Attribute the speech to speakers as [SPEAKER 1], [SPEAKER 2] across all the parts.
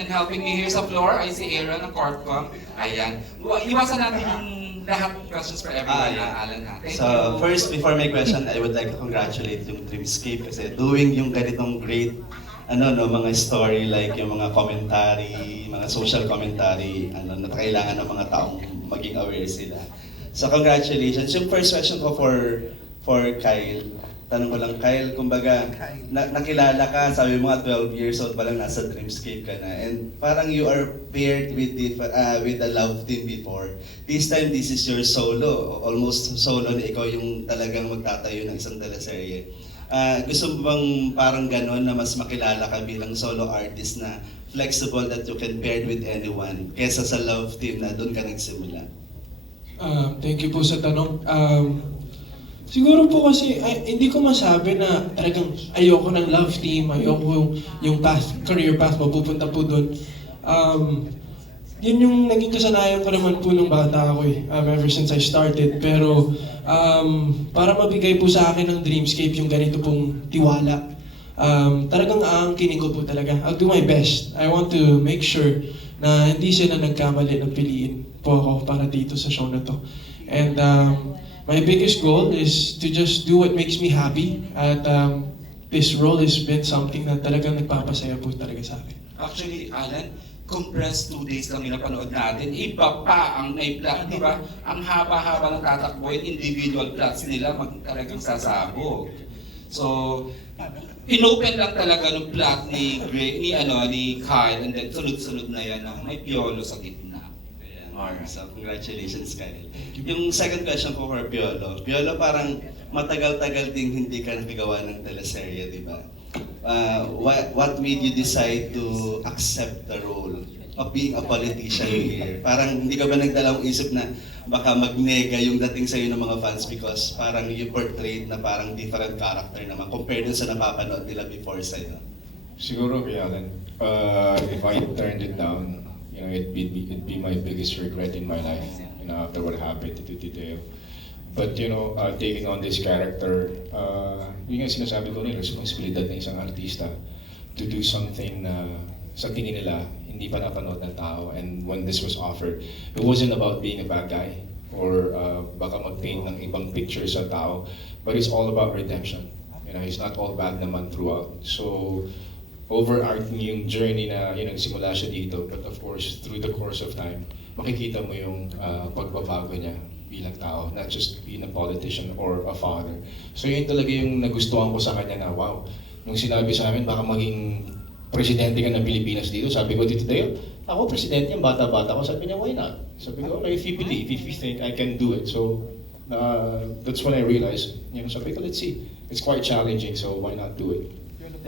[SPEAKER 1] And helping me here sa floor ay si Aaron ng Corpcom. Ayan. Wa- Iwasan natin yung lahat questions for everyone
[SPEAKER 2] Ah, yeah.
[SPEAKER 1] Alan ha. Thank
[SPEAKER 2] So,
[SPEAKER 1] you.
[SPEAKER 2] first, before my question, I would like to congratulate yung Dreamscape kasi doing yung ganitong great ano no mga story like yung mga commentary, mga social commentary ano na kailangan ng mga taong maging aware sila. So congratulations. Yung first question ko for for Kyle. Tanong ko lang Kyle, kumbaga na, nakilala ka, sabi mo nga 12 years old pa lang nasa Dreamscape ka na and parang you are paired with the uh, with a love team before. This time this is your solo, almost solo na ikaw yung talagang magtatayo ng isang teleserye. Ah, gusto mo bang parang ganon na mas makilala ka bilang solo artist na flexible that you can pair with anyone kesa sa love team na doon ka nagsimula?
[SPEAKER 3] Um, thank you po sa tanong. Um, siguro po kasi ay, hindi ko masabi na talagang ayoko ng love team, ayoko yung, yung path, career path, mapupunta po doon. Um, yun yung naging kasanayan ko naman po nung bata ako eh, um, ever since I started. Pero um, para mabigay po sa akin ng Dreamscape yung ganito pong tiwala, um, talagang aangkinin ko po talaga. I'll do my best. I want to make sure na hindi sila nagkamali ng piliin po ako para dito sa show na to. And um, my biggest goal is to just do what makes me happy. At um, this role has been something na talagang nagpapasaya po talaga sa akin.
[SPEAKER 1] Actually, Alan, compressed two days lang napanood natin. Iba pa ang may plot, di ba? Ang haba-haba ng tatakbo, yung individual plots nila mag talagang sasabog. So, inopen lang talaga ng plot ni Gray, ni ano ni Kyle and then sunod-sunod na yan na may piolo sa gitna.
[SPEAKER 2] Alright, so congratulations Kyle. Yung second question ko for Piolo. Piolo parang matagal-tagal ding hindi ka nakagawa ng teleserye, di ba? Uh, what, what made you decide to accept the role of being a politician here? Parang hindi ka ba nagdalawang isip na baka magnega yung dating sa'yo ng mga fans because parang you portrayed na parang different character naman compared sa napapanood nila before sa'yo?
[SPEAKER 4] Siguro, Kuya Alan, uh, if I turned it down, you know, it'd be, it'd be my biggest regret in my life, you know, after what happened to Tito But, you know, uh, taking on this character, uh, yun yung sinasabi ko rin, responsibilidad ng isang artista to do something na sa tingin nila, hindi pa napanood ng tao. And when this was offered, it wasn't about being a bad guy or uh, baka mag-paint ng ibang picture sa tao, but it's all about redemption. You know, it's not all bad naman throughout. So, overarching yung journey na yun, nagsimula siya dito. But of course, through the course of time, makikita mo yung uh, pagbabago niya bilang tao, not just being a politician or a father. So yun talaga yung nagustuhan ko sa kanya na, wow, nung sinabi sa amin, baka maging presidente ka ng Pilipinas dito, sabi ko, Tito Teo, ako presidente yung bata-bata ko, sabi niya, why not? Sabi ko, okay, if you believe, if you think I can do it. So, uh, that's when I realized, you know, sabi ko, let's see. It's quite challenging, so why not do it?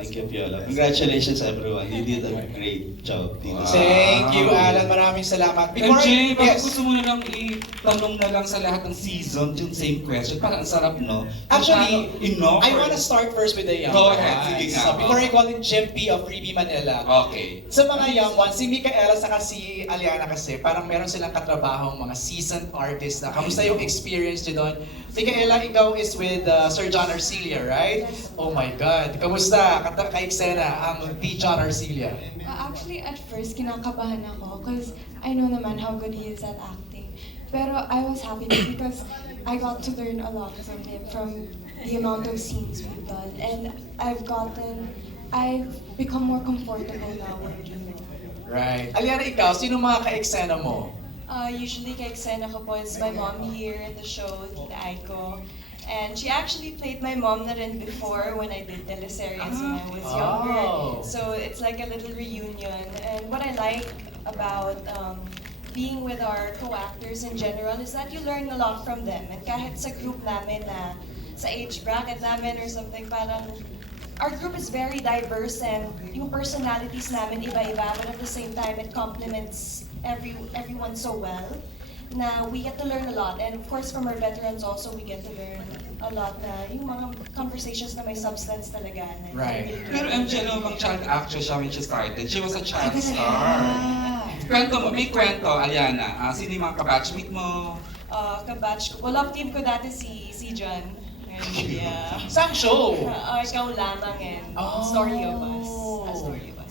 [SPEAKER 2] Thank you, Piolo. Congratulations everyone. You did a great job dito sa
[SPEAKER 5] Thank you, Alan. Maraming salamat.
[SPEAKER 1] MJ, baka
[SPEAKER 5] yes.
[SPEAKER 1] gusto mo na lang itanong na lang sa lahat ng season yung same question. Parang ang sarap, no?
[SPEAKER 5] Actually,
[SPEAKER 1] Masyado enough.
[SPEAKER 5] I wanna start first with the young
[SPEAKER 1] Go
[SPEAKER 5] ones.
[SPEAKER 1] ahead, sige nga.
[SPEAKER 5] So, before I call in Chimpy of Freebie Manila.
[SPEAKER 1] Okay.
[SPEAKER 5] Sa mga young ones, si Micaela saka si Aliana kasi, parang meron silang katrabahong mga seasoned artists na. Kamusta yung experience nyo doon? Micaela, ikaw is with uh, Sir John Arcilia, right? Oh my God. Kamusta? Kata ka-eksena ang the John Arcilia.
[SPEAKER 6] Uh, actually, at first, kinakabahan ako because I know naman how good he is at acting. Pero I was happy because I got to learn a lot from him, from the amount of scenes we've done. And I've gotten, I've become more comfortable now working with him.
[SPEAKER 5] Right. Aliana, ikaw, sino mga ka-eksena mo?
[SPEAKER 7] Uh, usually, ka-eksena ko po is my mom here in the show, Tita Aiko. And she actually played my mom na rin before when I did teleseries when I was
[SPEAKER 5] Oh.
[SPEAKER 7] younger. So it's like a little reunion. And what I like about um, being with our co-actors in general is that you learn a lot from them. And kahit sa group namin na sa age bracket namin or something, parang our group is very diverse and yung personalities namin iba-iba, but at the same time, it complements every everyone so well na we get to learn a lot. And of course, from our veterans also, we get to learn a lot na yung mga conversations na may substance talaga. Na
[SPEAKER 5] Right.
[SPEAKER 1] Pero MJ, ano bang child actress siya when she started? She was a child star. Kwento mo, may kwento, Aliana. Ah, sino yung mga kabatchmate mo?
[SPEAKER 7] Uh, kabatch ko. Well, love team ko dati si, si John. And, yeah.
[SPEAKER 5] Saan show?
[SPEAKER 7] Uh, ikaw lamang and
[SPEAKER 5] Oh.
[SPEAKER 7] Story of Us. A Story of Us,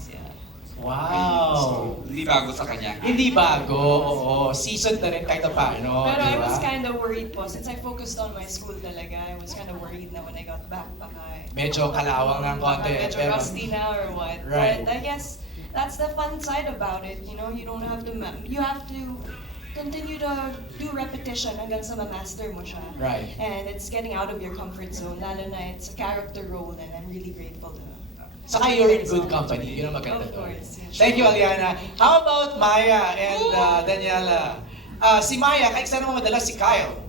[SPEAKER 5] Wow!
[SPEAKER 1] Hindi bago sa kanya.
[SPEAKER 5] Hindi bago, oo. Season na rin kahit paano,
[SPEAKER 7] Pero
[SPEAKER 5] di
[SPEAKER 7] I was kind of worried po. Since I focused on my school talaga, I was kind of worried na when I got back, baka...
[SPEAKER 5] Medyo kalawang ng
[SPEAKER 7] baka
[SPEAKER 5] konti.
[SPEAKER 7] Medyo
[SPEAKER 5] pero-
[SPEAKER 7] rusty na or what.
[SPEAKER 5] Right.
[SPEAKER 7] But I guess that's the fun side about it. You know, you don't have to... You have to continue to do repetition hanggang sa ma-master mo siya.
[SPEAKER 5] Right.
[SPEAKER 7] And it's getting out of your comfort zone, lalo na it's a character role and I'm really grateful to
[SPEAKER 5] Saka you're in good company. Yun ang maganda
[SPEAKER 7] Of
[SPEAKER 5] doon.
[SPEAKER 7] course, yeah.
[SPEAKER 5] Thank you, Aliana. How about Maya and uh, Daniela? Uh, si Maya, kaisa naman madala si Kyle.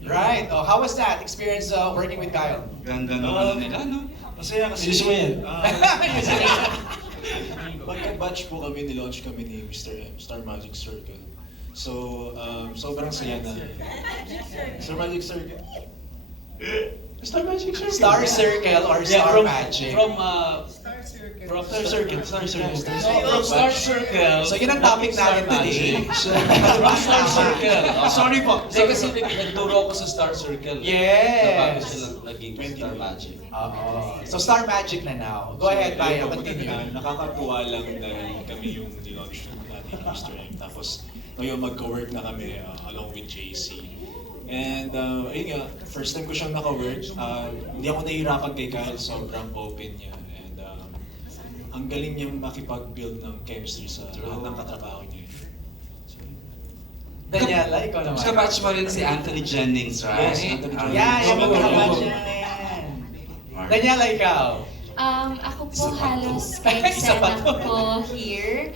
[SPEAKER 5] Right. Oh, how was that experience uh, working with Kyle?
[SPEAKER 1] Ganda ng ano nila, no?
[SPEAKER 8] Masaya kasi.
[SPEAKER 3] Ayusin mo yan.
[SPEAKER 8] Ah, Pagka-batch po kami, nilaunch kami ni Mr. M, Star Magic Circle. So, um, sobrang saya na. Star Magic Circle. Star Magic Circle.
[SPEAKER 5] Star Circle or
[SPEAKER 8] Yeah,
[SPEAKER 5] Star
[SPEAKER 8] from,
[SPEAKER 5] Magic?
[SPEAKER 8] From, uh, from Star Circle. Star Circle.
[SPEAKER 9] From Star Circle.
[SPEAKER 5] So yun ang topic natin today.
[SPEAKER 9] From Star Circle.
[SPEAKER 5] Oh, sorry po.
[SPEAKER 9] Hindi kasi nag- nagturo ako sa Star Circle.
[SPEAKER 5] Yes.
[SPEAKER 9] Na bago sila naging Star Magic.
[SPEAKER 5] Oo. So Star Magic na now. Go ahead, Maya. Continue.
[SPEAKER 8] Nakakatuwa lang dahil kami yung nilaunch natin ni Mr. M. Tapos ngayon magka-work na kami uh, along with JC. And uh, ayun nga, first time ko siyang naka-work. Uh, hindi ako nahihirapan kay Kyle, sobrang open niya. And um, ang galing niyang makipag-build ng chemistry sa lahat ng katrabaho niya.
[SPEAKER 5] Daniela, ikaw naman.
[SPEAKER 1] Sa batch mo rin si Anthony Jennings, right?
[SPEAKER 8] Yes, Anthony
[SPEAKER 1] Ah,
[SPEAKER 8] Jennings.
[SPEAKER 5] Yeah, yung
[SPEAKER 8] opo.
[SPEAKER 5] na yan. Daniela, ikaw.
[SPEAKER 10] Um, ako po halos na
[SPEAKER 5] to.
[SPEAKER 10] po here.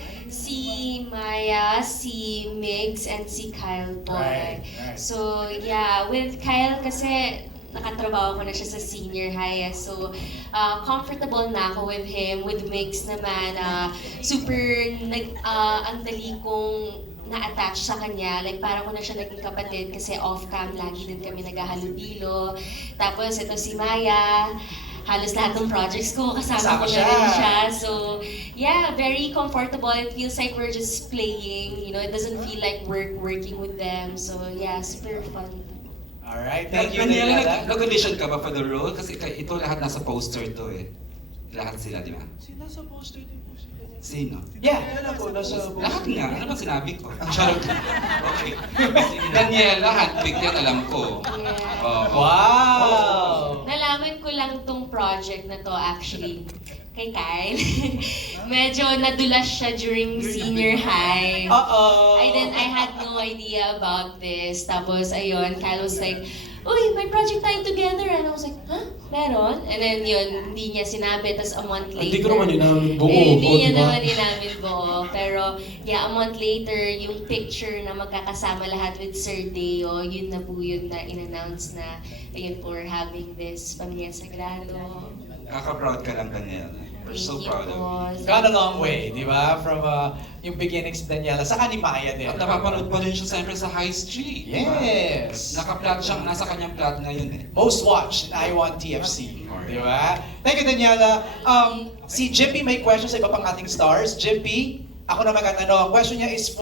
[SPEAKER 10] Si Maya, si Migs, and si Kyle po.
[SPEAKER 5] Right, right.
[SPEAKER 10] So, yeah, with Kyle kasi nakatrabaho ko na siya sa senior high. eh. So, uh, comfortable na ako with him. With Migs naman, uh, super nag, uh, ang dali kong na-attach sa kanya. Like, parang ko na siya naging kapatid kasi off-cam, lagi din kami naghahalubilo. Tapos, ito si Maya, halos lahat ng projects ko,
[SPEAKER 5] Kasama
[SPEAKER 10] kasama ko na rin siya. So, yeah, very comfortable. It feels like we're just playing. You know, it doesn't feel like work working with them. So, yeah, super fun.
[SPEAKER 5] Alright, thank you,
[SPEAKER 1] Daniela,
[SPEAKER 5] Daniela.
[SPEAKER 1] nag- nag-audition ka ba for the role? Kasi ka- ito lahat nasa poster to eh. Lahat sila, di ba?
[SPEAKER 8] Sila sa poster din po sila.
[SPEAKER 1] Sino?
[SPEAKER 5] Yeah.
[SPEAKER 8] Alam ko, nasa
[SPEAKER 1] Lahat nga. Ano ba sinabi ko? Charot. okay. Daniela, handpicked yan, alam ko.
[SPEAKER 10] Yeah.
[SPEAKER 1] Oo.
[SPEAKER 5] Wow!
[SPEAKER 10] Nalaman ko lang tong project na to actually kay Kyle. Medyo nadulas siya during senior high.
[SPEAKER 5] Uh-oh.
[SPEAKER 10] I then I had no idea about this. Tapos ayun, Kyle was like, Uy, may project tayo together. And I was like, huh? Meron? And then yun, hindi niya sinabi. Tapos a month later.
[SPEAKER 3] Hindi ko naman inamin buo.
[SPEAKER 10] Eh, hindi niya
[SPEAKER 3] diba?
[SPEAKER 10] naman inamin buo. Pero yeah, a month later, yung picture na magkakasama lahat with Sir Deo, yun na po yun na in-announce na, ayun po, we're having this Pamilya Sagrado.
[SPEAKER 1] Kaka-proud ka lang, Daniela. We're so
[SPEAKER 10] Thank you
[SPEAKER 1] proud of you.
[SPEAKER 10] po.
[SPEAKER 5] Gone a long way, di ba? From uh, yung beginnings ni Daniela. Saka ni Maya din.
[SPEAKER 1] At napapanood pa rin siya siyempre sa High Street. di ba?
[SPEAKER 5] Yes.
[SPEAKER 1] Naka-plat siyang, nasa kanyang plat ngayon eh.
[SPEAKER 5] Most watched in I1 TFC. Di ba? Thank you, Daniela. Um, si Jippy may question sa iba pang ating stars. Jippy, ako na magtatanong. Ang question niya is